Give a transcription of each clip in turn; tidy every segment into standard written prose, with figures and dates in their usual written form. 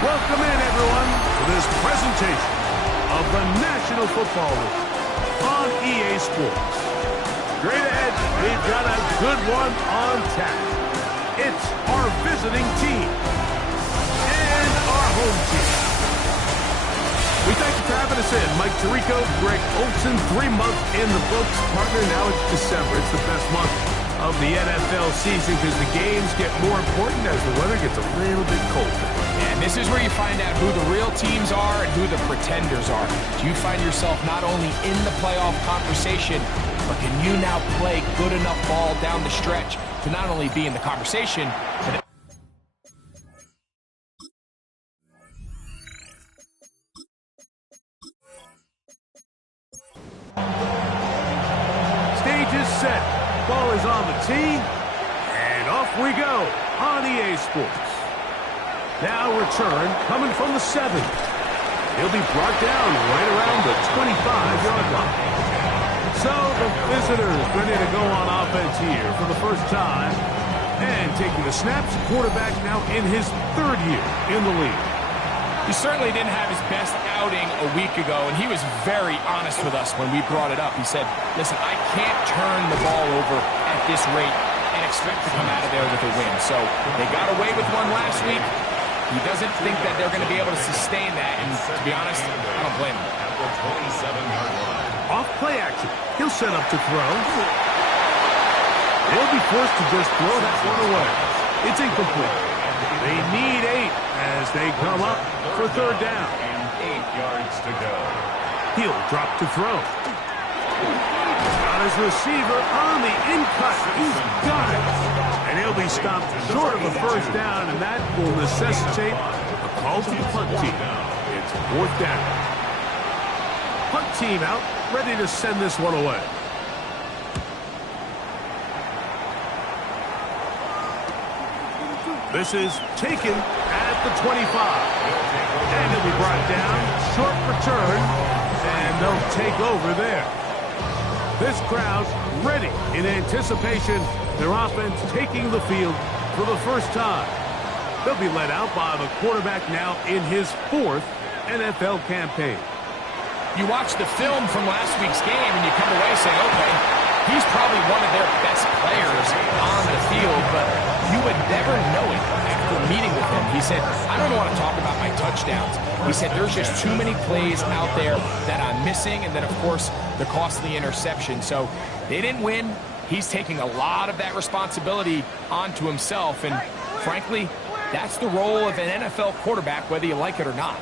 Welcome in, everyone, to this presentation of the National Football League on EA Sports. Straight ahead, we've got a good one on tap. It's our visiting team and our home team. We thank you for having us in. Mike Tirico, Greg Olson, 3 months in the books. Partner, now it's December. It's the best month of the NFL season because the games get more important as the weather gets a little bit colder. And this is where you find out who the real teams are and who the pretenders are. Do you find yourself not only in the playoff conversation, but can you now play good enough ball down the stretch to not only be in the conversation, but Stage is set. Ball is on the tee. And off we go on EA Sports. Now return coming from the 7. He'll be brought down right around the 25-yard line. So the visitors ready to go on offense here for the first time. And taking the snaps, quarterback now in his 3rd year in the league. he certainly didn't have his best outing a week ago, and he was very honest with us when we brought it up. He said, listen, I can't turn the ball over at this rate and expect to come out of there with a win. So they got away with one last week. He doesn't think that they're going to be able to sustain that, and to be honest, I don't blame him. Off play action. He'll set up to throw. He'll be forced to just throw that one away. It's incomplete. They need 8 as they come up for 3rd down. And 8 yards to go. He'll drop to throw. Got his receiver on the in-cut. He's got it. And he'll be stopped short of a 1st down, and that will necessitate a call to the punt team. It's 4th down. Punt team out, ready to send this one away. This is taken at the 25. And he'll be brought down. Short return. And they'll take over there. This crowd ready in anticipation. Their offense taking the field for the first time. They'll be led out by the quarterback now in his 4th NFL campaign. You watch the film from last week's game, and you come away saying, okay, he's probably one of their best players on the field, but you would never know it after meeting with him. He said, I don't want to talk about my touchdowns. He said, there's just too many plays out there that I'm missing, and then, of course, the costly interception. So they didn't win. He's taking a lot of that responsibility onto himself, and frankly, that's the role of an NFL quarterback, whether you like it or not.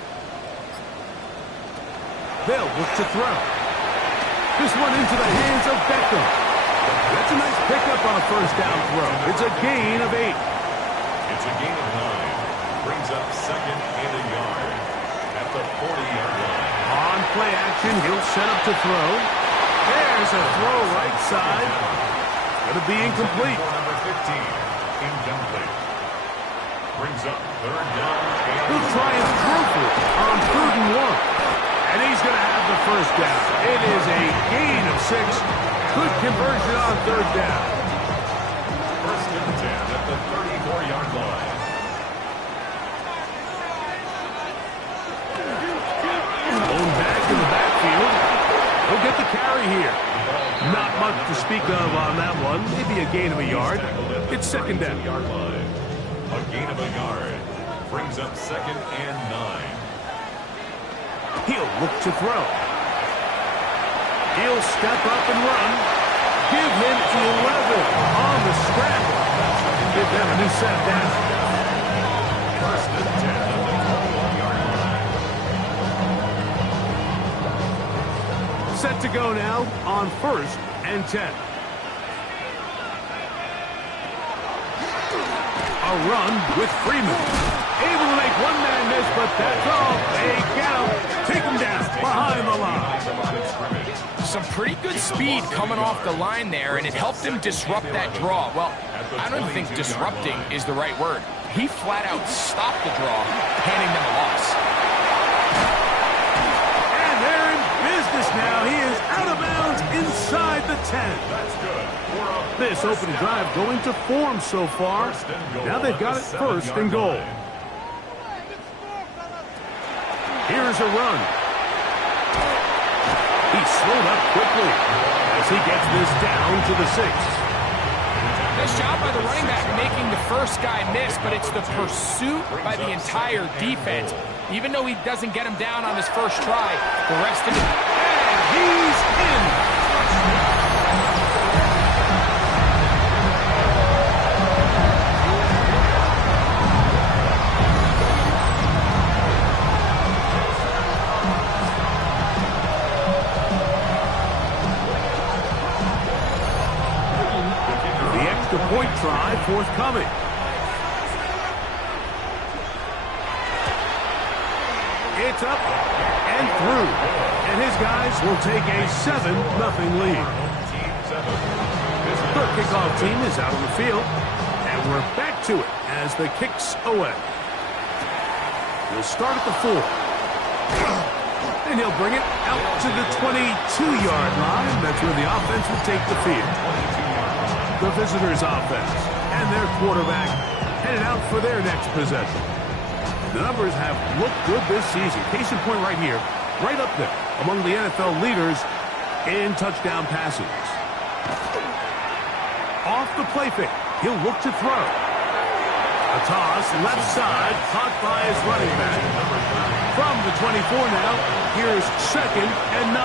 They'll look to throw. This one into the hands of Beckham. That's a nice pickup on a 1st down throw. It's a gain of 8. It's a gain of 9. Brings up 2nd and a yard at the 40-yard line. On play action, he'll set up to throw. There's a throw right side. Going to be incomplete. Number 15, incomplete. Brings up 3rd down. He'll try and throw for it on 3rd and 1. And he's going to have the 1st down. It is a gain of 6. Good conversion on 3rd down. 1st and 10 at the 34-yard line. Going back in the backfield. He'll get the carry here. Not much to speak of on that one. Maybe a gain of a yard. It's 2nd down. A gain of a yard. Brings up 2nd and 9. He'll look to throw. He'll step up and run. Give him 11 on the scramble. Give them a new set down. 1st and 10 at the 21-yard line. Set to go now on 1st and 10. A run with Freeman. Able to make one man miss, but that's all. They get him. Take him down behind the line. Some pretty good speed coming off the line there, and it helped him disrupt that draw. Well, I don't think disrupting is the right word. He flat out stopped the draw, handing them a loss. And they're in business now. He is out of bounds inside the 10. That's good. This opening drive going to form so far. Now they've got it 1st and goal. Here's a run. He's slowed up quickly as he gets this down to the 6. Nice job by the running back making the first guy miss, but it's the pursuit by the entire defense. Even though he doesn't get him down on his first try, the rest of it. And he's in. Point try forthcoming. It's up and through. And his guys will take a 7-0 lead. The kickoff team is out on the field. And we're back to it as the kick's away. We'll start at the 4. And he'll bring it out to the 22-yard line. That's where the offense will take the field. The visitors' offense and their quarterback headed out for their next possession. The numbers have looked good this season. Case in point right here, right up there among the NFL leaders in touchdown passes. Off the play fake, he'll look to throw. A toss left side, caught by his running back. From the 24 now, here's 2nd and 9.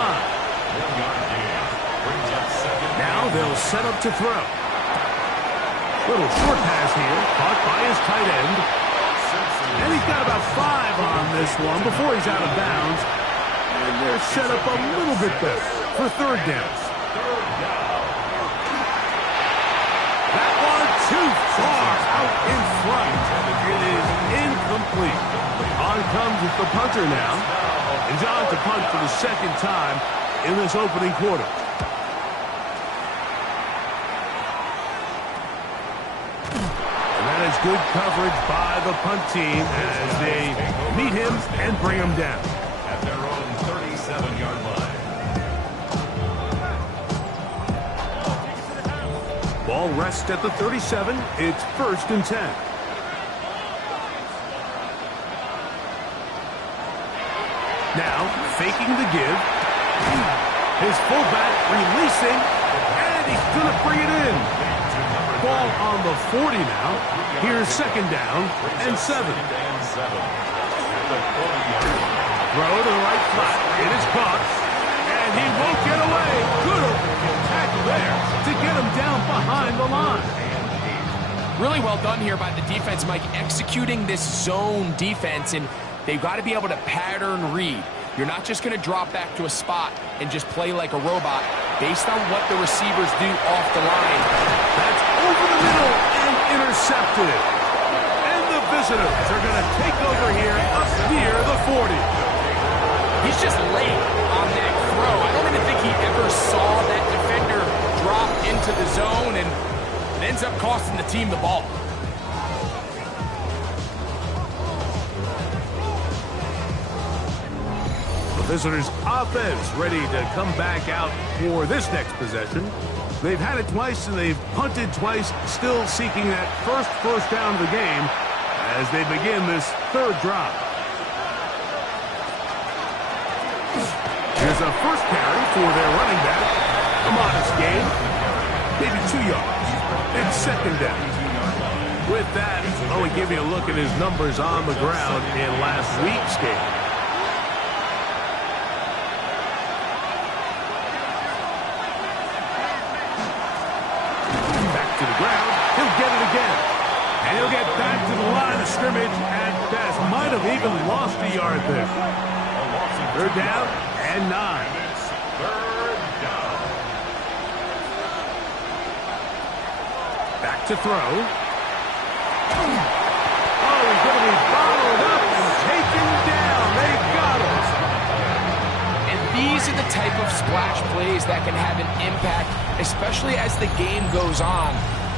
Now they'll set up to throw. Little short pass here, caught by his tight end. And he's got about 5 on this one before he's out of bounds. And they're set up a little bit better for 3rd down. That one too far out in front. It is incomplete. On comes the punter now. And John to punt for the 2nd time in this opening quarter. Good coverage by the punt team as they meet him and bring him down. At their own 37-yard line. Ball rests at the 37. It's 1st and 10. Now, faking the give. His fullback releasing, and he's going to bring it in. Ball on the 40 now. Here's 2nd down and 7. Throw to the right flat. It is caught. And he won't get away. Good tackle there to get him down behind the line. Really well done here by the defense, Mike, executing this zone defense, and they've got to be able to pattern read. You're not just going to drop back to a spot and just play like a robot based on what the receivers do off the line. That's over the middle and intercepted. And the visitors are going to take over here up near the 40. He's just late on that throw. I don't even think he ever saw that defender drop into the zone, and it ends up costing the team the ball. The visitors' offense ready to come back out for this next possession. They've had it twice and they've punted twice, still seeking that first down of the game as they begin this 3rd drive. Here's a first carry for their running back. A modest gain, maybe 2 yards. It's 2nd down. With that, we give you a look at his numbers on the ground in last week's game. To the ground, he'll get it again. And he'll get back to the line of scrimmage at best. Might have even lost a yard there. 3rd down and 9. Back to throw. Oh, he's going to be followed up and taken down. They got him. And these are the type of splash plays that can have an impact, especially as the game goes on.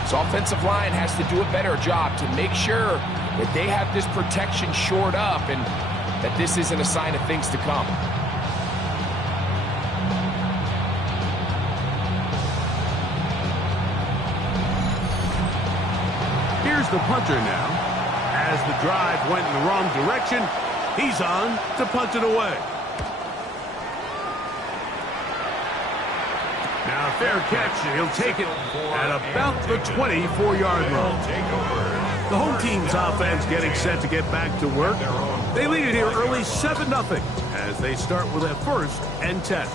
So offensive line has to do a better job to make sure that they have this protection shored up and that this isn't a sign of things to come. Here's the punter now. As the drive went in the wrong direction, He's on to punt it away. Now, fair catch, and he'll take it at about the 24-yard line. The home team's offense getting set to get back to work. They lead it here early 7-0 as they start with a 1st and 10.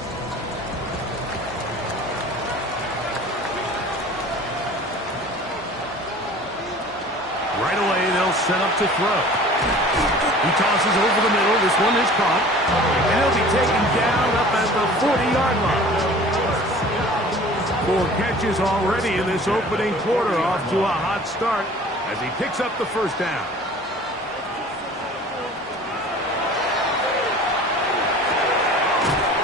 Right away, they'll set up to throw. He tosses over the middle. This one is caught. And he'll be taken down up at the 40-yard line. 4 catches already in this opening quarter, off to a hot start as he picks up the 1st down.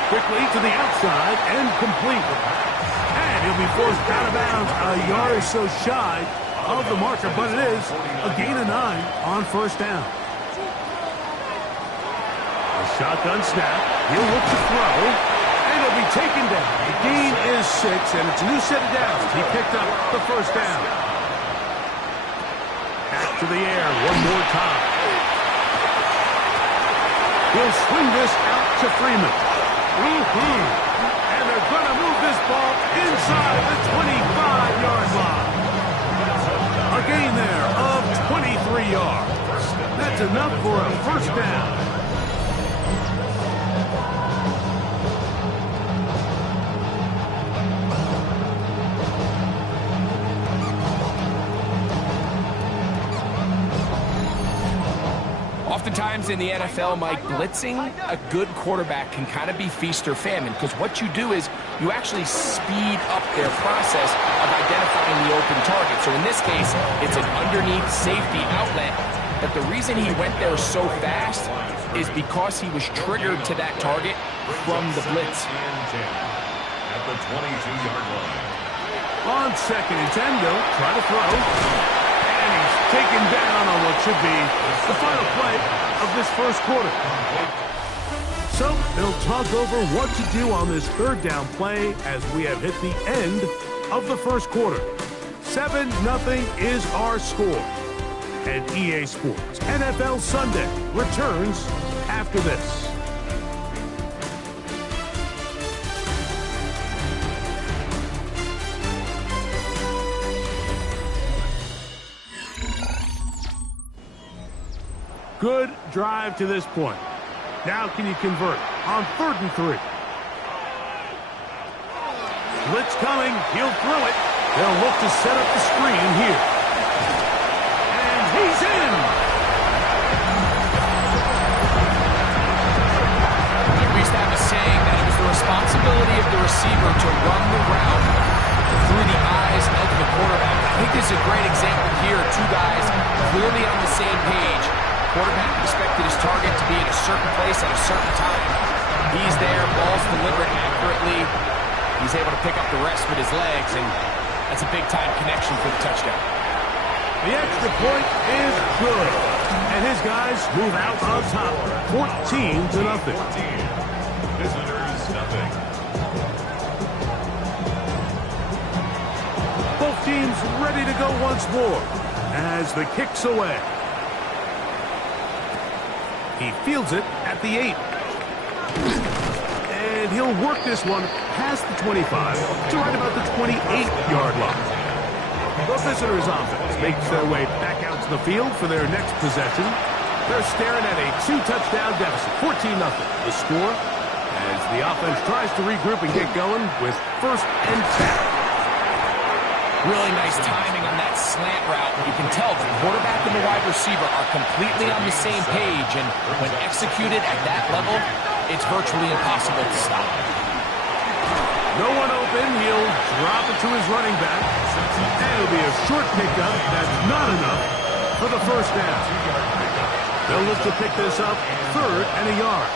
Quickly to the outside and complete. And he'll be forced out of bounds a yard or so shy of the marker, but it is a gain of 9 on 1st down. A shotgun snap. He'll look to throw, and he'll be taken down. The gain is 6, and it's a new set of downs. He picked up the 1st down. Back to the air one more time. He'll swing this out to Freeman. And they're going to move this ball inside the 25-yard line. A gain there of 23 yards. That's enough for a 1st down. Oftentimes in the NFL, Mike, blitzing a good quarterback can kind of be feast or famine, because what you do is you actually speed up their process of identifying the open target. So in this case, it's an underneath safety outlet, but the reason he went there so fast is because he was triggered to that target from the blitz. At the 22-yard line. On 2nd and 10, they'll try to throw. Taken down on what should be the final play of this 1st quarter. So they'll talk over what to do on this 3rd down play as we have hit the end of the 1st quarter. 7-0 is our score. And EA Sports NFL Sunday returns after this. Good drive to this point. Now can you convert on 3rd and 3? Blitz coming. He'll throw it. They'll look to set up the screen here. And he's in. We used to have a saying that it was the responsibility of the receiver to run the route through the eyes of the quarterback. I think this is a great example here. 2 guys clearly on the same page. Quarterback expected his target to be in a certain place at a certain time. He's there, ball's delivered accurately. He's able to pick up the rest with his legs, and that's a big-time connection for the touchdown. The extra point is good, and his guys move out on top, 14-0. Visitors, nothing. Both teams ready to go once more as the kick's away. He fields it at the 8. And he'll work this one past the 25 to right about the 28-yard line. The visitors' offense makes their way back out to the field for their next possession. They're staring at a 2-touchdown deficit, 14-0. The score as the offense tries to regroup and get going with 1st and 10. Really nice timing on that slant route. You can tell the quarterback and the wide receiver are completely on the same page, and when executed at that level, it's virtually impossible to stop. No one open. He'll drop it to his running back. And it'll be a short pickup. That's not enough for the 1st down. They'll look to pick this up 3rd and a yard.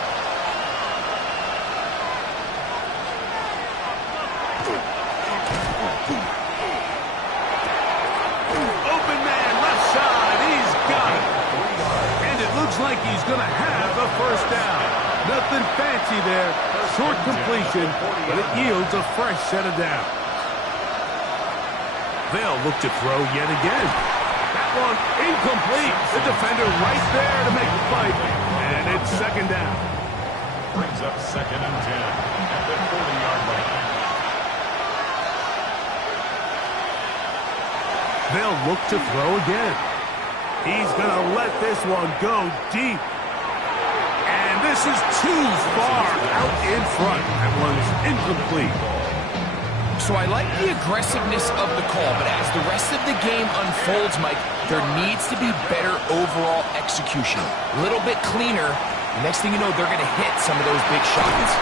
Like he's going to have the 1st down. Nothing fancy there. Short completion, but it yields a fresh set of downs. They'll look to throw yet again. That one incomplete. The defender right there to make the fight. And look to throw again. He's going to let this one go deep. And this is too far out in front. That one's incomplete. So I like the aggressiveness of the call, but as the rest of the game unfolds, Mike, there needs to be better overall execution. A little bit cleaner. Next thing you know, they're going to hit some of those big shots.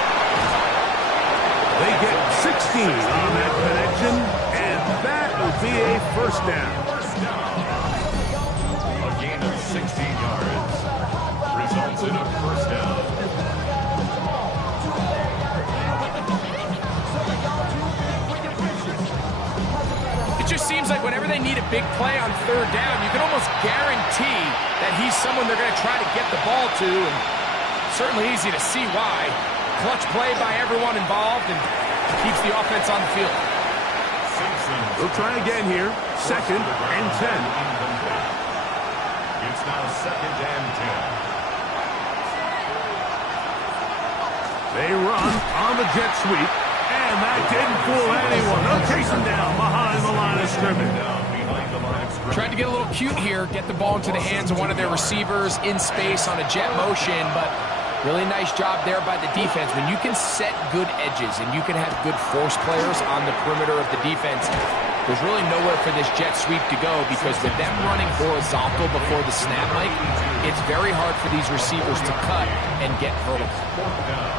They get 16 on that connection, and that will be a first down. A gain of 16 yards results in a first down. It just seems like whenever they need a big play on third down, you can almost guarantee that he's someone they're going to try to get the ball to, and certainly easy to see why. Clutch play by everyone involved and keeps the offense on the field. We'll try again here. 2nd and 10. It's now 2nd and 10. They run on the jet sweep, and that didn't fool anyone. They'll chase him down behind the line of scrimmage. Tried to get a little cute here, get the ball into the hands of one of their receivers in space on a jet motion, but really nice job there by the defense. When you can set good edges and you can have good force players on the perimeter of the defense, there's really nowhere for this jet sweep to go, because with them running horizontal before the snap, Mike, it's very hard for these receivers to cut and get vertical.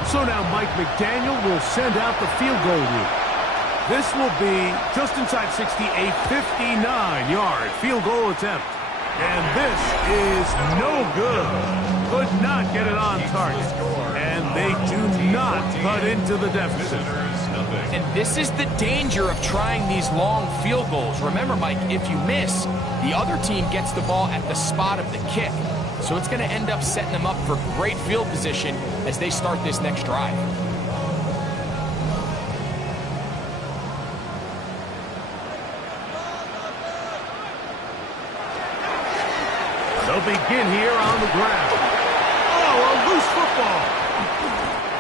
So now Mike McDaniel will send out the field goal route. This will be just inside 60, a 59-yard field goal attempt. And this is no good. Could not get it on target. And they do not cut into the deficit. And this is the danger of trying these long field goals. Remember, Mike, if you miss, the other team gets the ball at the spot of the kick. So it's going to end up setting them up for great field position as they start this next drive. They'll begin here on the ground. Oh, a loose football.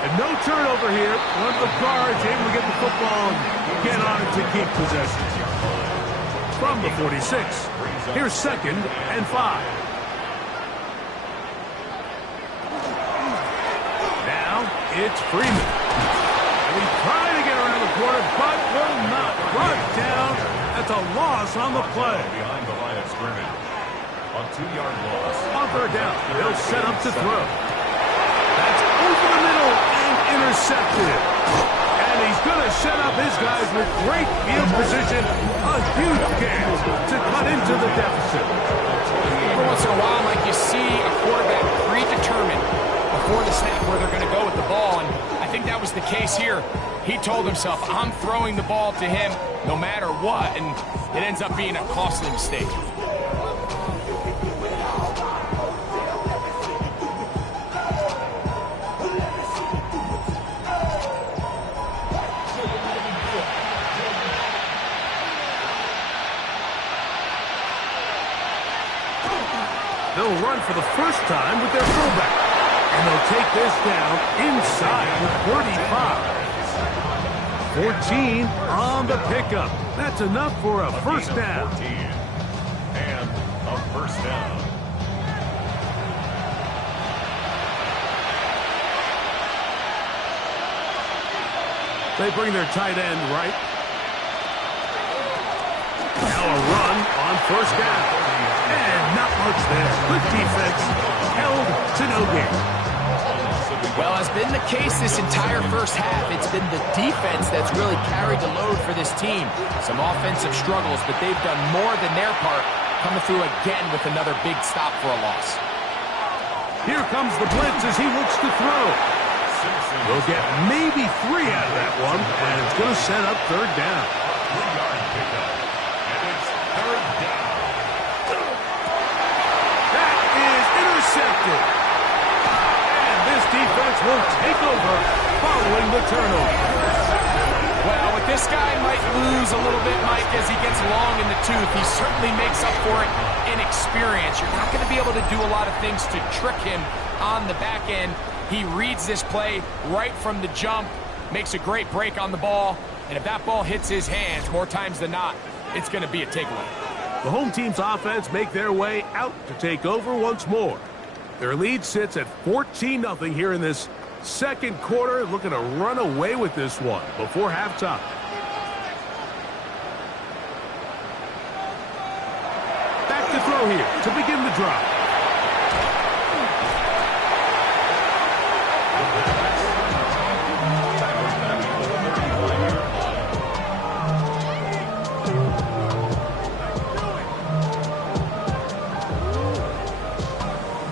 And no turnover here. One of the guards able to get the football and get on it to keep possession. From the 46, here's 2nd and 5. Now it's Freeman. And he's trying to get around the corner, but will not. Brought down. That's a loss on the play. Behind the line of scrimmage. A 2-yard loss. On third down, they'll set up to throw. That's over the middle and intercepted. And he's going to set up his guys with great field position. A huge chance to cut into the deficit. Every once in a while, Mike, you see a quarterback predetermined before the snap where they're going to go with the ball, and I think that was the case here. He told himself, I'm throwing the ball to him no matter what, and it ends up being a costly mistake. They'll run for the first time with their fullback. And they'll take this down inside the 35. 14 on the pickup. That's enough for a first down. And a first down. They bring their tight end right. Now a run on first down. And not much there. Good defense. Held to no gain. Well, as been the case this entire first half, it's been the defense that's really carried the load for this team. Some offensive struggles, but they've done more than their part, coming through again with another big stop for a loss. Here comes the blitz as he looks to throw. They'll get maybe 3 out of that one, and it's going to set up third down. 3-yard pickup. And it's third down. That is intercepted. And this defense will take over following the turnover. Well, with this guy might lose a little bit, Mike, as he gets long in the tooth. He certainly makes up for it in experience. You're not going to be able to do a lot of things to trick him on the back end. He reads this play right from the jump, makes a great break on the ball, and if that ball hits his hands more times than not, it's going to be a takeaway. The home team's offense make their way out to take over once more. Their lead sits at 14-0 here in this second quarter, looking to run away with this one before halftime. Back to throw here to begin the drive.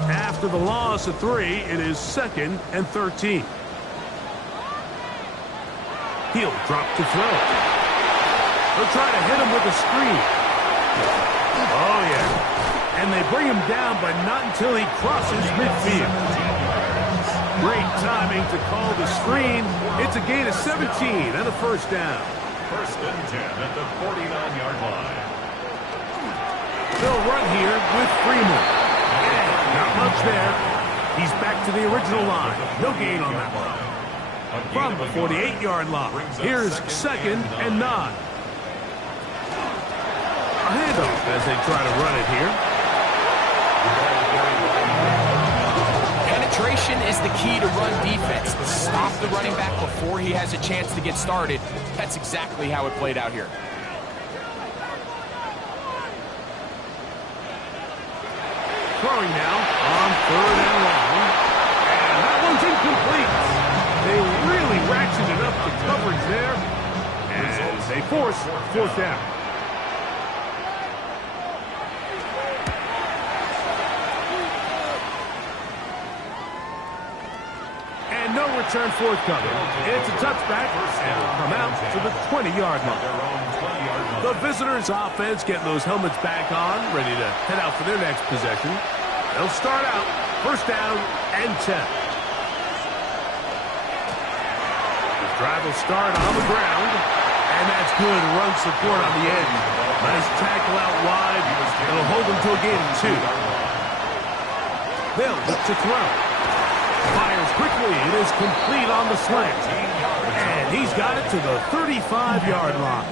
After the loss of 3, it is 2nd and 13. He'll drop to throw. They'll try to hit him with a screen. Oh, yeah. And they bring him down, but not until he crosses midfield. Great timing to call the screen. It's a gain of 17 and a first down. 1st and 10 at the 49-yard line. They'll run here with Freeman. Not much there. He's back to the original line. No gain on that one. From the 48-yard line, here's 2nd and 9. A handoff as they try to run it here. Penetration is the key to run defense. Stop the running back before he has a chance to get started. That's exactly how it played out here. Throwing now on 3rd and long. And that one's incomplete. They really ratcheted up the coverage there. And they force 4th down. And no return forthcoming. It's a touchback and will come out to the 20-yard line. The visitors' offense getting those helmets back on, ready to head out for their next possession. They'll start out 1st down and 10. The drive will start on the ground, and that's good run support on the edge. Nice tackle out wide. It'll hold them to a gain of 2. They'll look to throw. Fires quickly. It is complete on the slant. And he's got it to the 35-yard line.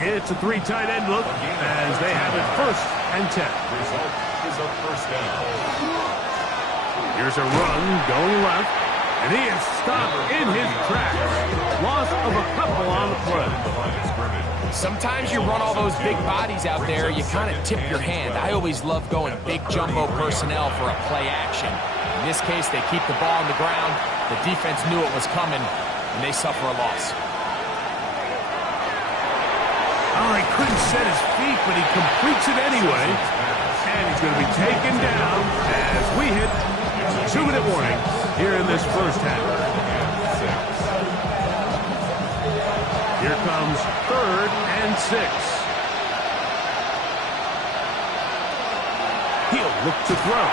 It's a 3 tight end look as they have it 1st and 10. Result is a 1st down. Here's a run going left, and he is stopped in his tracks. Loss of a couple on the play. Sometimes you run all those big bodies out there, you kind of tip your hand. I always love going big jumbo personnel for a play action. In this case, they keep the ball on the ground. The defense knew it was coming, and they suffer a loss. Oh, he couldn't set his feet, but he completes it anyway. And he's going to be taken down as we hit 2-minute warning here in this first half. Here comes 3rd and 6. He'll look to throw.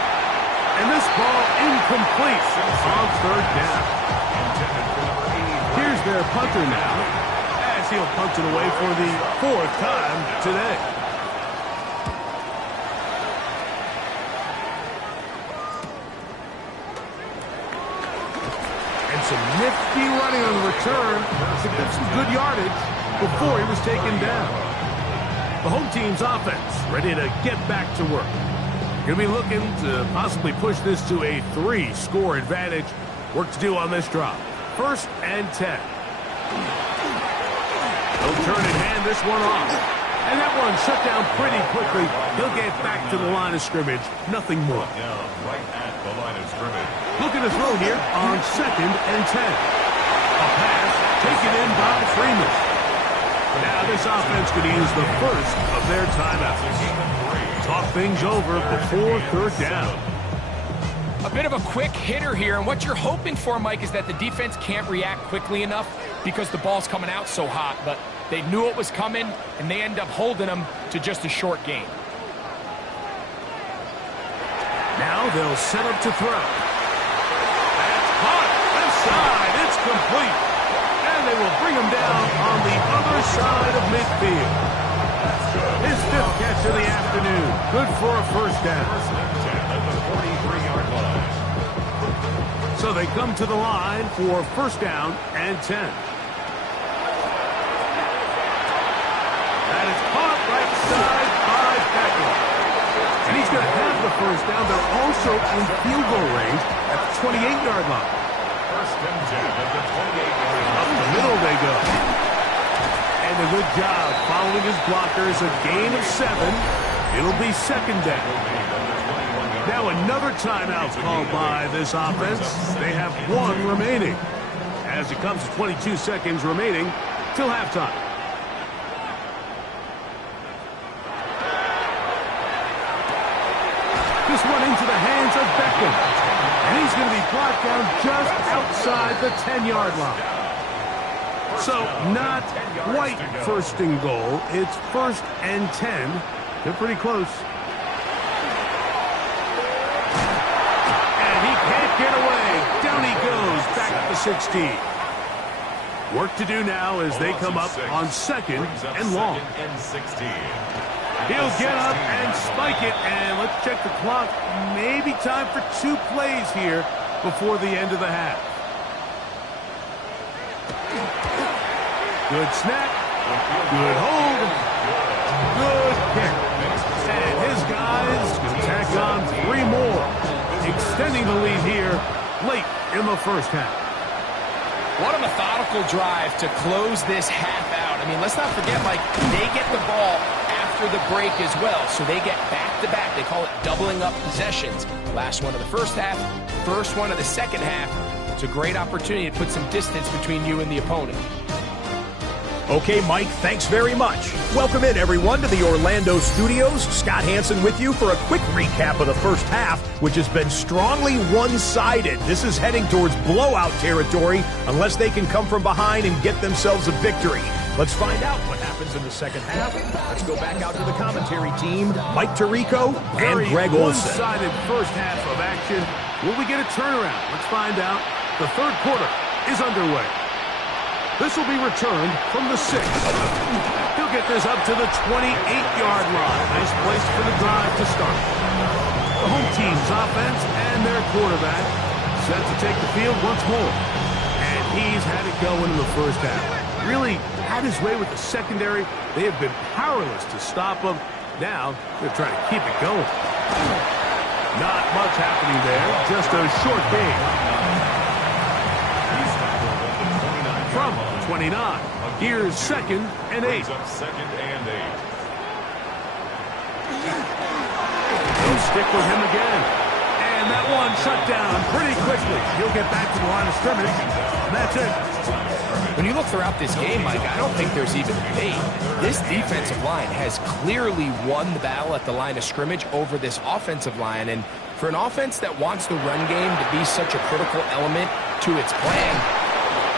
And this ball incomplete on 3rd down. Here's their punter now. He'll punch it away for the 4th time today. And some nifty running on the return to get some good yardage before he was taken down. The home team's offense ready to get back to work. Going to be looking to possibly push this to a 3-score advantage. Work to do on this drop. 1st and 10. He'll turn and hand this one off. And that one shut down pretty quickly. He'll get back to the line of scrimmage. Nothing more. Down right at the line of scrimmage. Looking to throw here on 2nd and 10. A pass taken in by Freeman. Now this offense could use the first of their timeouts. Talk things over before 3rd down. A bit of a quick hitter here, and what you're hoping for, Mike, is that the defense can't react quickly enough because the ball's coming out so hot, but they knew it was coming, and they end up holding them to just a short gain. Now they'll set up to throw. That's caught. Left side. It's complete. And they will bring him down on the other side of midfield. His 5th catch of the afternoon. Good for a 1st down. So they come to the line for 1st down and 10. That is caught right side for the first down. They're also in field goal range at the 28-yard line. First and 10 at the 28-yard line. Up the middle they go. And a good job following his blockers. A gain of 7. It'll be second down. Now another timeout called by this offense. They have 1 remaining. As it comes to 22 seconds remaining till halftime. This one into the hands of Beckham. And he's going to be brought down just outside the 10-yard line. So not quite first and goal. It's first and 10. They're pretty close. And he can't get away. Down he goes back at the 16. Work to do now as they come up on second and long. He'll get up and spike it, and let's check the clock. Maybe time for 2 plays here before the end of the half. Good snap, good hold, good kick. And his guys can tack on 3 more, extending the lead here late in the first half. What a methodical drive to close this half out. I mean, let's not forget, Mike, they get the ball after the break as well, so they get back-to-back. They call it doubling up possessions. Last one of the first half, first one of the second half. It's a great opportunity to put some distance between you and the opponent. Okay, Mike, thanks very much. Welcome in, everyone, to the Orlando studios. Scott Hansen with you for a quick recap of the first half, which has been strongly one-sided. This is heading towards blowout territory unless they can come from behind and get themselves a victory. Let's find out what happens in the second half. Let's go back out to the commentary team, Mike Tirico and Greg Olson. One-sided first half of action. Will we get a turnaround? Let's find out. The third quarter is underway. This will be returned from the 6. He'll get this up to the 28-yard line. Nice place for the drive to start. The home team's offense and their quarterback set to take the field once more. And he's had it going in the first half. Really had his way with the secondary. They have been powerless to stop him. Now they're trying to keep it going. Not much happening there. Just a short game. From 29. Here's second and 8. Second and 8. They'll stick with him again. And that one shut down pretty quickly. He'll get back to the line of scrimmage. And that's it. When you look throughout this game, Mike, I don't think there's even debate. This defensive line has clearly won the battle at the line of scrimmage over this offensive line. And for an offense that wants the run game to be such a critical element to its plan,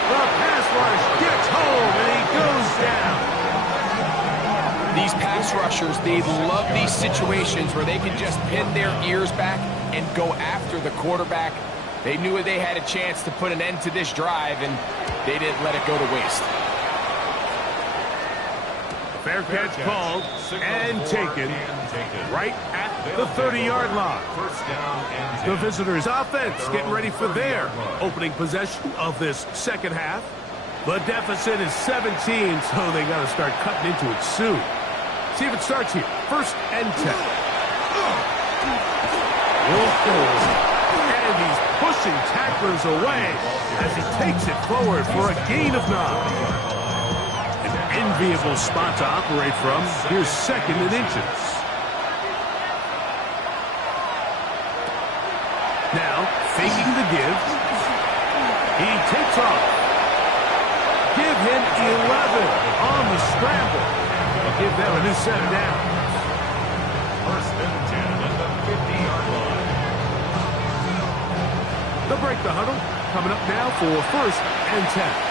the pass rush gets home, and he goes down. these pass rushers, they love these situations where they can just pin their ears back and go after the quarterback. They knew they had a chance to put an end to this drive, and they didn't let it go to waste. Fair catch called and taken right at the 30-yard line. The visitors' offense getting ready for their opening possession of this second half. The deficit is 17, so they got to start cutting into it soon. See if it starts here. First and 10. And he's pushing tacklers away as he takes it forward for a gain of 9. Enviable spot to operate from. Here's second and inches. Now, faking the give. He takes off. Give him 11 on the scramble. And give them a new set of downs. First and 10 at the 50-yard line. They'll break the huddle. Coming up now for first and 10.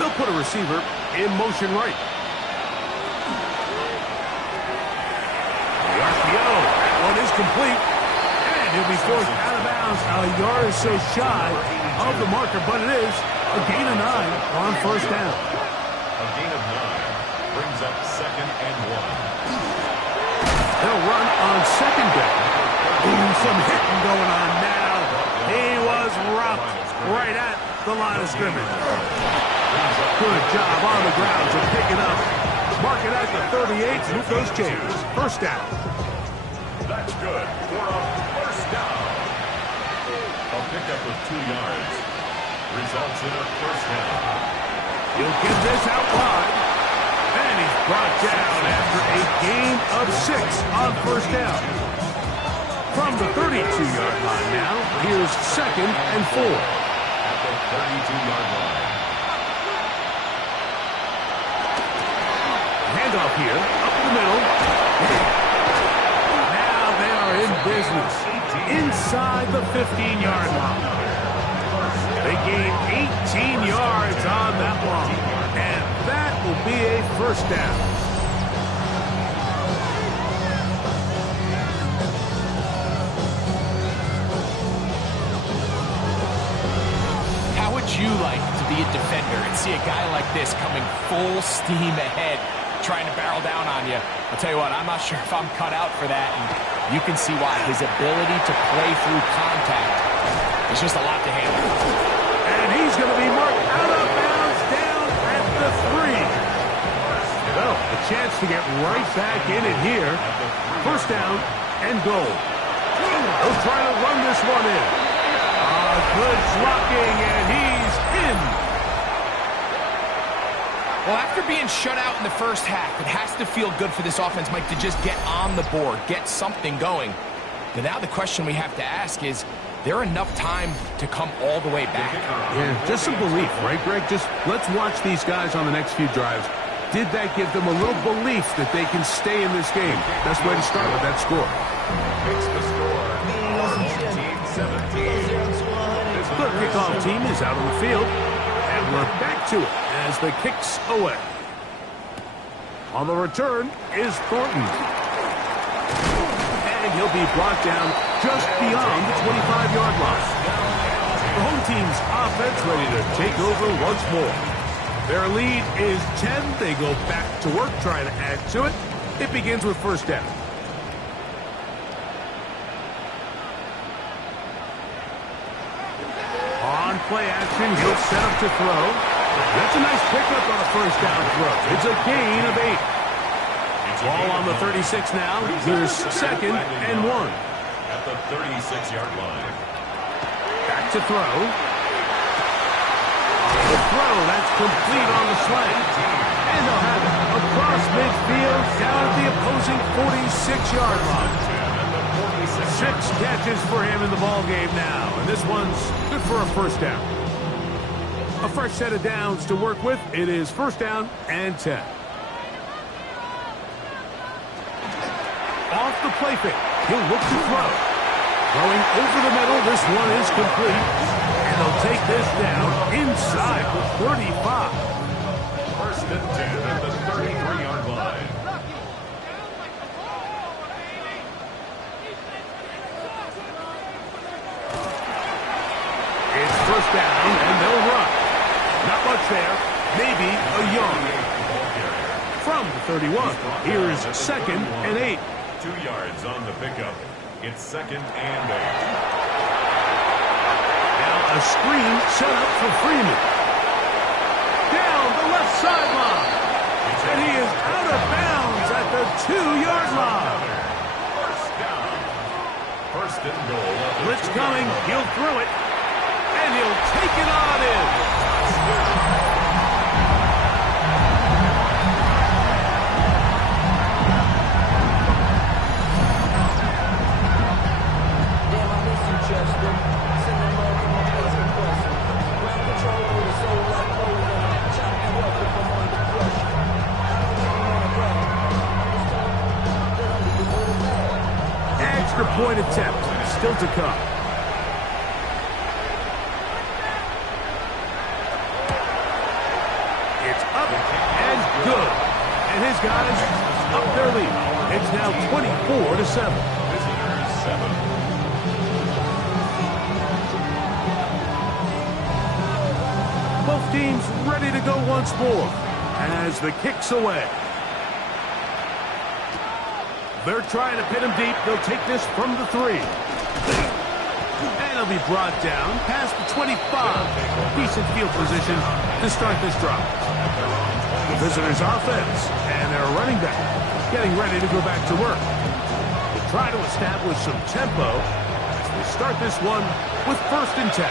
They'll put a receiver in motion right. The RPO. That one is complete. And he'll be forced out of bounds a yard or so shy of the marker, but it is a gain of 9 on first down. A gain of 9 brings up second and 1. They'll run on second down. Ooh, some hitting going on now. He was rocked right at the line of scrimmage. Good job on the ground to pick it up. Mark it at the 38. Move those chains. First down. That's good for a first down. A pickup of 2 yards results in a first down. He'll get this out wide. And he's brought down after a gain of 6 on first down. From the 32-yard line now, here's 2nd and 4. At the 32-yard line. Handoff here, up the middle. Now they are in business inside the 15-yard line. They gain 18 yards on that one, and that will be a first down. How would you like to be a defender and see a guy like this coming full steam ahead, trying to barrel down on you? I'll tell you what, I'm not sure if I'm cut out for that, and you can see why. His ability to play through contact is just a lot to handle. And he's going to be marked out of bounds down at the 3. Well, a chance to get right back in it here. First down and goal. They'll try to run this one in. Good blocking, and he's in. Well, after being shut out in the first half, it has to feel good for this offense, Mike, to just get on the board, get something going. But now the question we have to ask is there enough time to come all the way back? Yeah, just some belief, right, Greg? Just let's watch these guys on the next few drives. Did that give them a little belief that they can stay in this game? Best way to start with that score. Makes the score 19-17. The kickoff team is out on the field, and we're back to it as the kick's away. On the return is Thornton. And he'll be brought down just beyond the 25-yard line. The home team's offense ready to take over once more. Their lead is 10. They go back to work trying to add to it. It begins with first down. On play action, he'll set up to throw. That's a nice pickup on a first down throw. It's a gain of 8. Ball on the 36 now. Here's 2nd and 1. At the 36-yard line. Back to throw. The throw, that's complete on the slant. And they'll have it across midfield down at the opposing 46-yard line. 6 catches for him in the ball game now. And this one's good for a first down. A fresh set of downs to work with. It is first down and 10. Off the play fake. He'll look to throw. Throwing over the middle. This one is complete. And they'll take this down inside the 35. First and 10 at the 33-yard line. It's first down, and they'll run. Not much there. Maybe a yard. From the 31, here's 2nd and 8. 2 yards on the pickup. It's 2nd and 8. Now a screen set up for Freeman. Down the left sideline. And he is out of bounds at the 2-yard line. First down. First and goal. Blitz coming. He'll throw it. And he'll take it on in. Extra point attempt still to come. It's up and good. And his guys up their lead. It's now 24-7. Visitors 7. Both teams ready to go once more as the kick's away. They're trying to pin him deep. They'll take this from the 3. And he'll be brought down past the 25. Decent field position to start this drive. The visitors' offense and their running back getting ready to go back to work. They try to establish some tempo as they start this one with 1st and 10.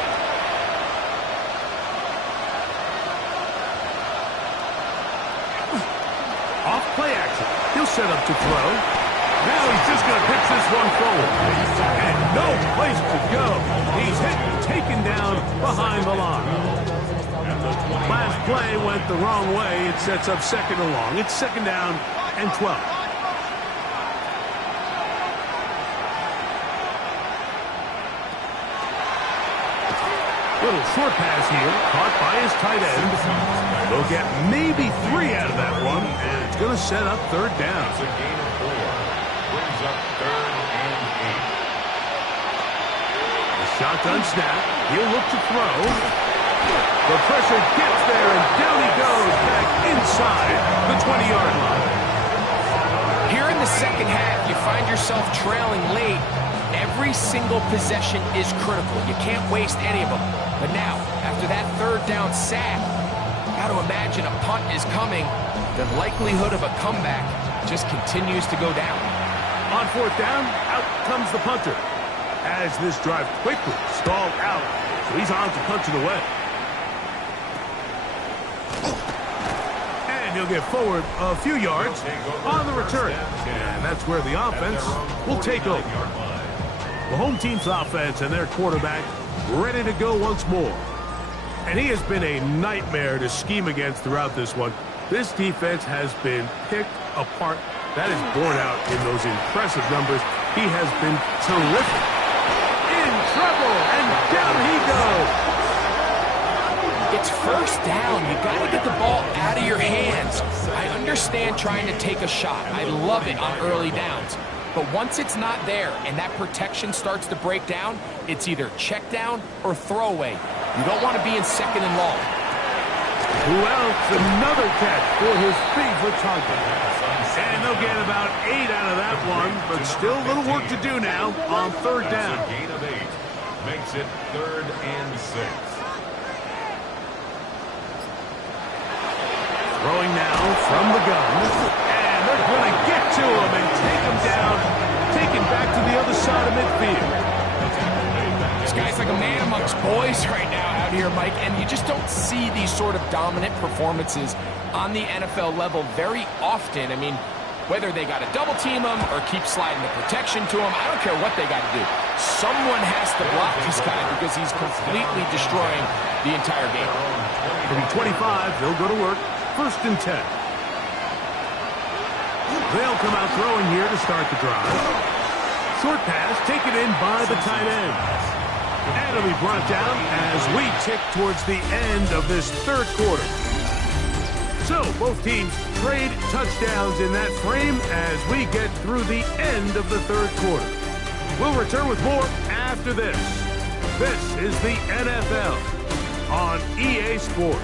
Off play action. He'll set up to throw. Now he's just going to pitch this one forward. And no place to go. He's hit and taken down behind the line. Last play went the wrong way. It sets up 2nd and long. It's 2nd down and 12. Little short pass here, caught by his tight end. They'll get maybe 3 out of that one, and it's going to set up 3rd down. It's a gain of 4. Brings up 3rd and 8. The shotgun snap. He'll look to throw. The pressure gets there, and down he goes back inside the 20-yard line. Here in the second half, you find yourself trailing late. Every single possession is critical. You can't waste any of them. But now, after that 3rd down sack, got to imagine a punt is coming. The likelihood of a comeback just continues to go down. On 4th down, out comes the punter. As this drive quickly stalled out, so he's on to punch it away. And he'll get forward a few yards on the return. And that's where the offense will take over. The home team's offense and their quarterback ready to go once more. And he has been a nightmare to scheme against throughout this one. This defense has been picked apart. That is borne out in those impressive numbers. He has been terrific. In trouble, and down he goes. It's 1st down. You got to get the ball out of your hands. I understand trying to take a shot. I love it on early downs. But once it's not there and that protection starts to break down, it's either check down or throwaway. You don't want to be in 2nd and long. Who else? Another catch for his favorite target. And they'll get about 8 out of that one, but still a little work to do now on 3rd down. That's a gain of 8. Makes it 3rd and 6. Throwing now from the gun. And they're going to get to him and take him down. Taken back to the other side of midfield. This guy's like a man amongst boys right now out here, Mike, and you just don't see these sort of dominant performances on the NFL level very often. I mean, whether they got to double team him or keep sliding the protection to him, I don't care what they got to do. Someone has to block this guy because he's completely destroying the entire game. From 25, they'll go to work. 1st and 10. They'll come out throwing here to start the drive. Short pass taken in by the tight end. And it'll be brought down as we tick towards the end of this 3rd quarter. So both teams trade touchdowns in that frame as we get through the end of the 3rd quarter. We'll return with more after this. This is the NFL on EA Sports.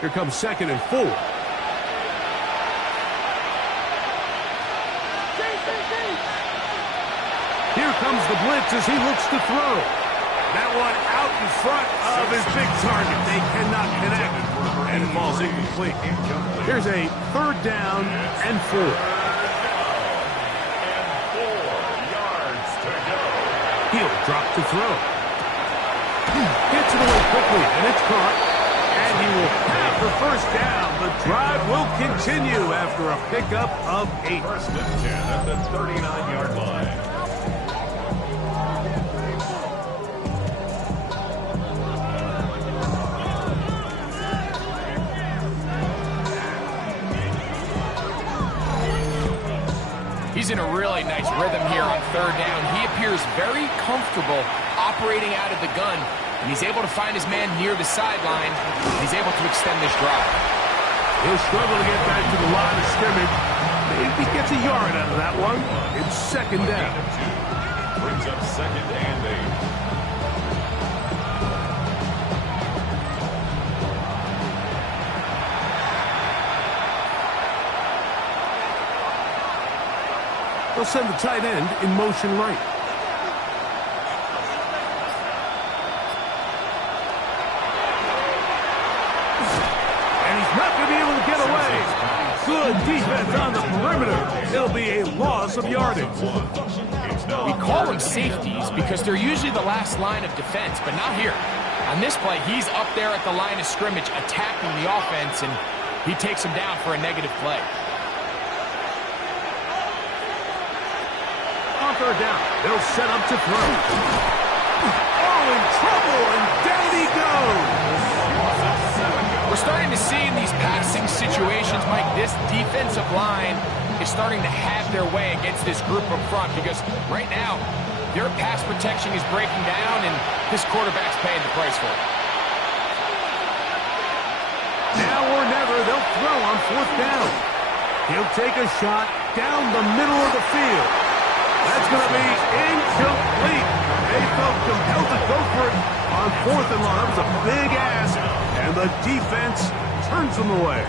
Here comes 2nd and 4. Here comes the blitz as he looks to throw. That one out in front of his big target. They cannot connect, and it falls incomplete. Here's a 3rd down and 4. And 4 yards to go. He'll drop to throw. Gets it away quickly, and it's caught. And he will have the 1st down. The drive will continue after a pickup of 8. 1st and 10 at the 39-yard line. He's in a really nice rhythm here on 3rd down. He appears very comfortable operating out of the gun. And he's able to find his man near the sideline. He's able to extend this drive. He'll struggle to get back to the line of scrimmage. Maybe gets a yard out of that one. It's 2nd down. Brings up 2nd and 8. They'll send the tight end in motion right. And he's not going to be able to get away. Good defense on the perimeter. It'll be a loss of yardage. We call them safeties because they're usually the last line of defense, but not here. On this play, he's up there at the line of scrimmage attacking the offense, and he takes him down for a negative play. On third down, they'll set up to throw. Oh, in trouble, and down he goes. We're starting to see in these passing situations, Mike, this defensive line is starting to have their way against this group up front because right now, their pass protection is breaking down, and this quarterback's paying the price for it. Now or never, they'll throw on fourth down. He'll take a shot down the middle of the field. That's going to be incomplete. They felt compelled to go for it on fourth and long. That was a big ask, and the defense turns them away.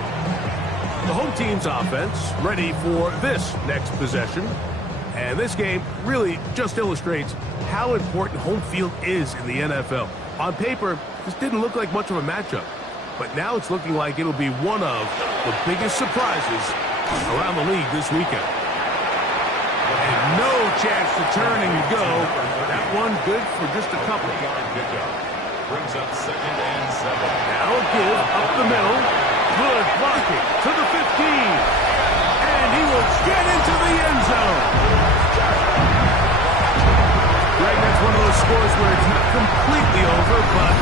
The home team's offense ready for this next possession. And this game really just illustrates how important home field is in the NFL. On paper, this didn't look like much of a matchup. But now it's looking like it'll be one of the biggest surprises around the league this weekend. And no chance to turn and go. That one good for just a couple. Brings up 2nd and 7. Now a give up the middle. Good blocking to the 15. And he will get into the end zone. Greg, that's one of those scores where it's not completely over, but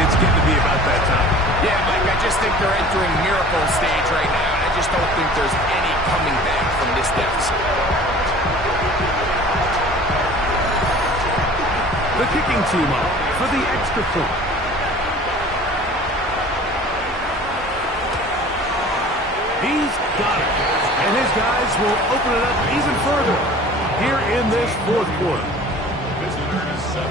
it's getting to be about that time. Yeah, Mike, I just think they're entering miracle stage right now, and I just don't think there's any coming back from this deficit. The kicking team up for the extra point. He's got it. And his guys will open it up even further here in this fourth quarter. Visitors 7.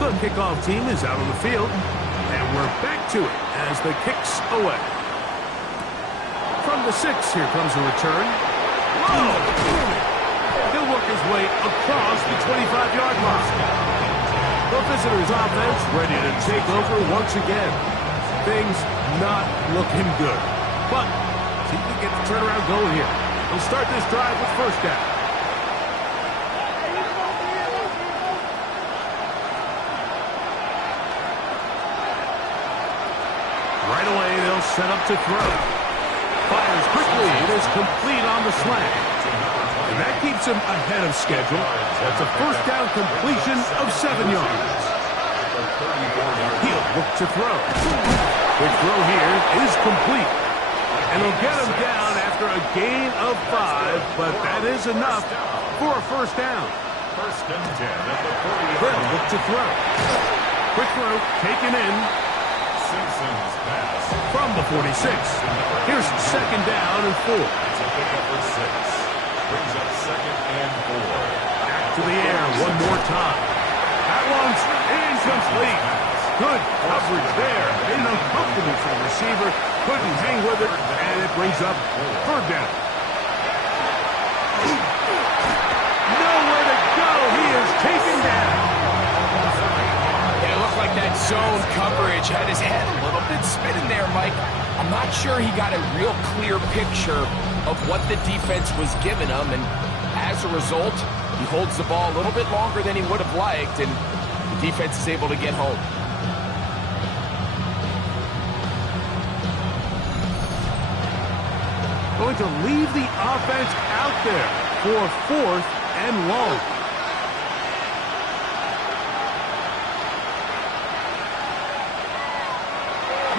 The kickoff team is out on the field, and we're back to it as the kick's away. From the 6, here comes a return. Whoa! He'll work his way across the 25-yard line. The visitors' offense ready to take over once again. Things not looking good. But see if we get the turnaround going here. They'll start this drive with first down. Right away, they'll set up to throw. Fires quickly. It is complete on the slant. And that keeps him ahead of schedule. That's a first down completion of 7 yards. He'll look to throw. Quick throw here is complete. And he'll get him down after a gain of 5, but that is enough for a first down. First and 10 at the 40. They'll look to throw. Quick throw taken in. Simpson's pass. From the 46. Here's second down and 4. It's a pickup for 6. Brings up 2nd and 4. Back to the air one more time. That one's incomplete. Good coverage there. Made it uncomfortable for the receiver. Couldn't hang with it, and it brings up third down. Nowhere to go. He is taken down. It looked like that zone coverage had his head a little bit spinning there, Mike. I'm not sure he got a real clear picture of what the defense was giving him, and as a result, he holds the ball a little bit longer than he would have liked, and the defense is able to get home. Going to leave the offense out there for fourth and long.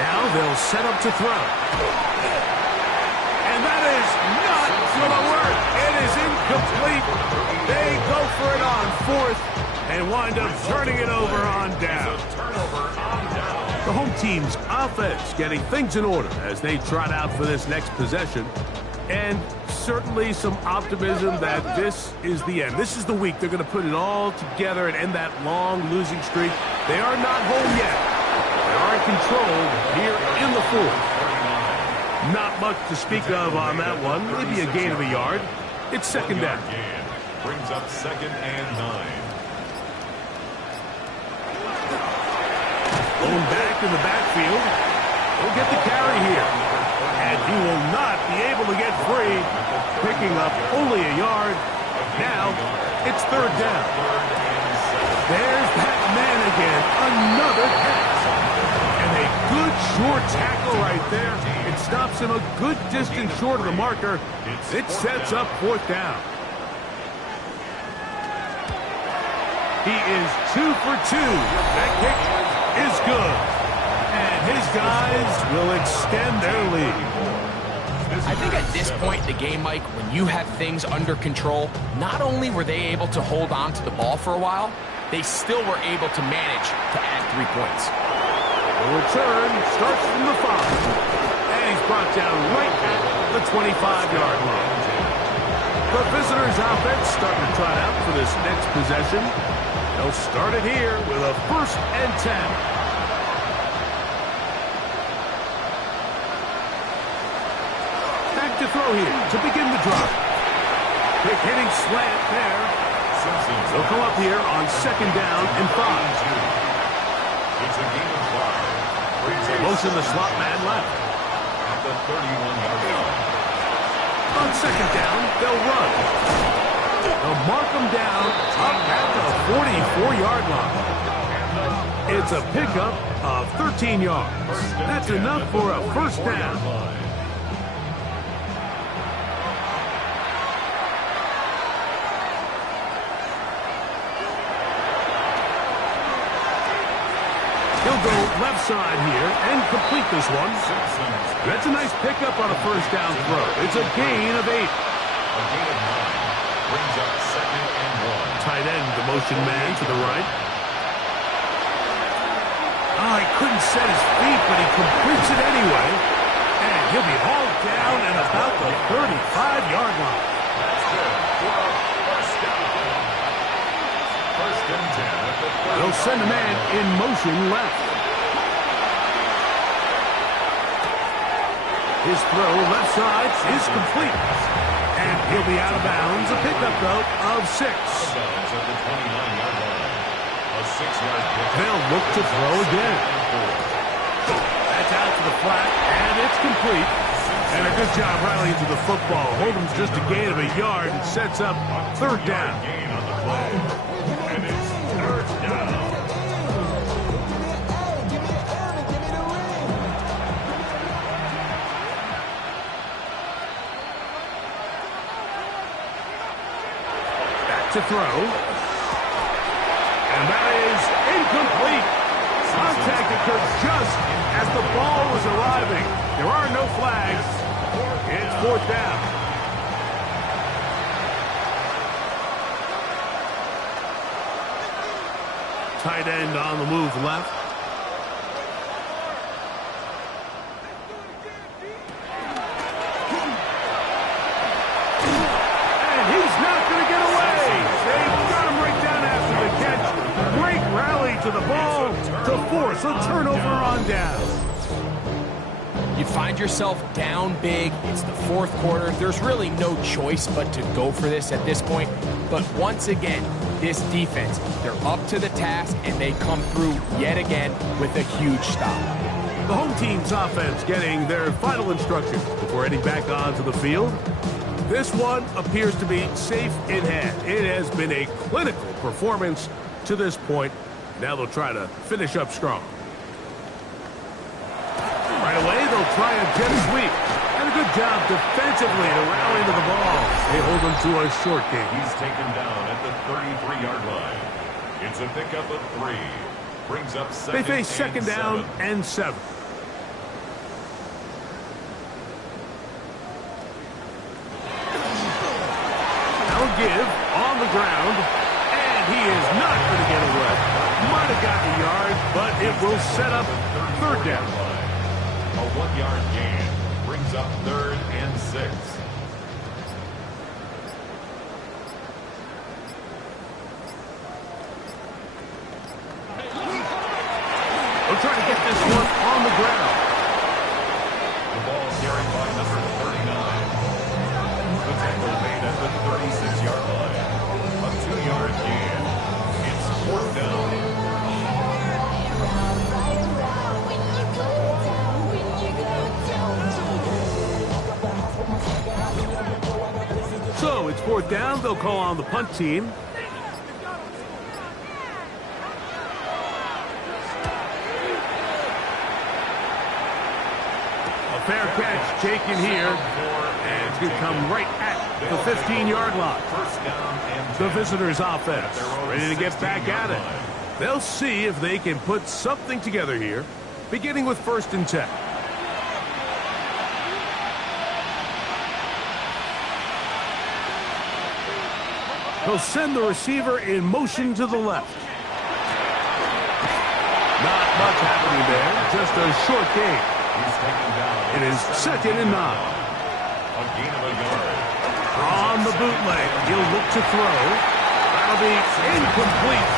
Now they'll set up to throw. And that is not going to work. It is incomplete. They go for it on fourth and wind up turning it over on down. The home team's offense getting things in order as they trot out for this next possession. And certainly some optimism that this is the end. This is the week they're going to put it all together and end that long losing streak. They are not home yet. They are in control here in the fourth. Not much to speak of on that one. Maybe a gain of a yard. It's second down. Brings up 2nd and 9. Going back in the backfield. He'll get the carry here. And he will not be able to get free. Picking up only a yard. Now, it's third down. There's that man again. Another catch. And a good short tackle right there. It stops him a good distance short of the marker. It sets up fourth down. He is 2 for 2. That kick is good. And his guys will extend their lead. I think at this point in the game, Mike, when you have things under control, not only were they able to hold on to the ball for a while, they still were able to manage to add 3 points. The return starts from the 5. And he's brought down right at the 25-yard line. The visitors' offense starting to trot out for this next possession. They'll start it here with a 1st and 10. To throw here to begin the drive. Quick hitting slant there. They'll come up here on 2nd down and 5. It's a gain of 5. Motion the slot man left. At the 31-yard line. On 2nd down, they'll run. They'll mark them down up at the 44-yard line. It's a pickup of 13 yards. That's enough for a 1st down. He'll go left side here and complete this one. That's a nice pickup on a 1st down throw. It's a gain of 8. A gain of 9. Brings up 2nd and 1. Tight end, the motion man to the right. Oh, he couldn't set his feet, but he completes it anyway. And he'll be hauled down at about the 35-yard line. That's good for a 1st down. 1st and 10 at the 30. They'll send a man in motion left. His throw left side is complete. And he'll be out of bounds. A pickup, though, of 6. At the 29-yard line. A 6-yard pickup. They'll look to throw again. That's out to the flat, and it's complete. And a good job rallying to the football. Hold'em's just a gain of a yard and sets up 3rd down. Gain on the play. And it's 3rd down. To throw. And that is incomplete. Contact occurred just as the ball was arriving. There are no flags. It's 4th down. Tight end on the move left. And he's not going to get away. They got him right down after the catch. Great rally to the ball to force a turnover on down. You find yourself down big. It's the 4th quarter. There's really no choice but to go for this at this point. But once again, this defense, they're up to the task, and they come through yet again with a huge stop. The home team's offense getting their final instructions before heading back onto the field. This one appears to be safe in hand. It has been a clinical performance to this point. Now they'll try to finish up strong. Right away, they'll try a jet sweep. And a good job defensively to rally to the ball. They hold them to a short gain. He's taken down at the 33-yard line. It's a pickup of 3. Brings up 2nd. They face 2nd down and 7. They'll give on the ground. And he is not going to get away. Might have gotten a yard, but it will set up 3rd down. A 1-yard gain. Brings up 3rd and 6. They'll try to get this one on the ground. The ball carried by 36-yard line. A 2-yard gain. It's 4th down. So it's 4th down. They'll call on the punt team. A fair catch taken here. And it's going to come right at the 15-yard line. The visitors' offense ready to get back at it. They'll see if they can put something together here, beginning with 1st and 10. He'll send the receiver in motion to the left. Not much happening there, just a short gain. It is 2nd and 9. A gain of a yard. On the bootleg, he'll look to throw. That'll be incomplete.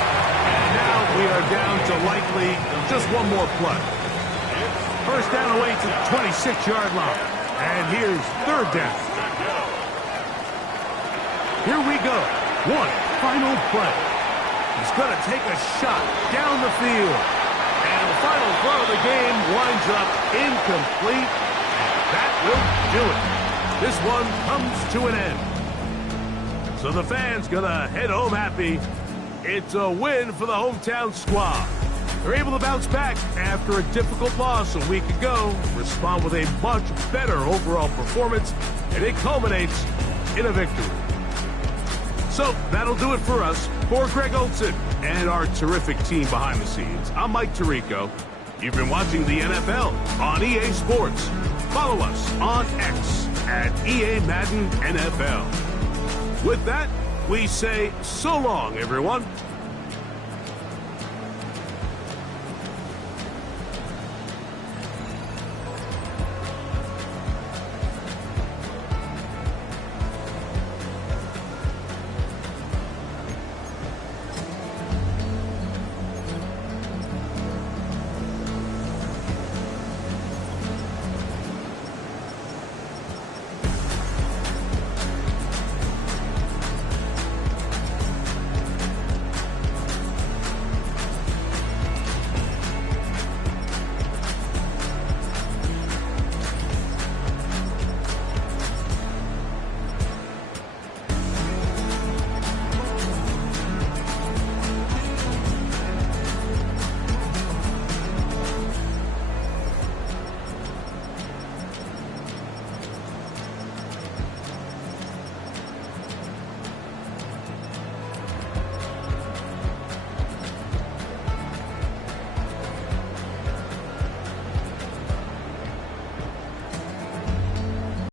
And now we are down to likely just one more play. 1st down away to the 26-yard line. And here's 3rd down. Here we go. One final play. He's going to take a shot down the field. And the final throw of the game winds up incomplete. And that will do it. This one comes to an end. So the fans going to head home happy. It's a win for the hometown squad. They're able to bounce back after a difficult loss a week ago, respond with a much better overall performance, and it culminates in a victory. So that'll do it for us. For Greg Olson and our terrific team behind the scenes, I'm Mike Tirico. You've been watching the NFL on EA Sports. Follow us on X at EA Madden NFL. With that, we say so long, everyone.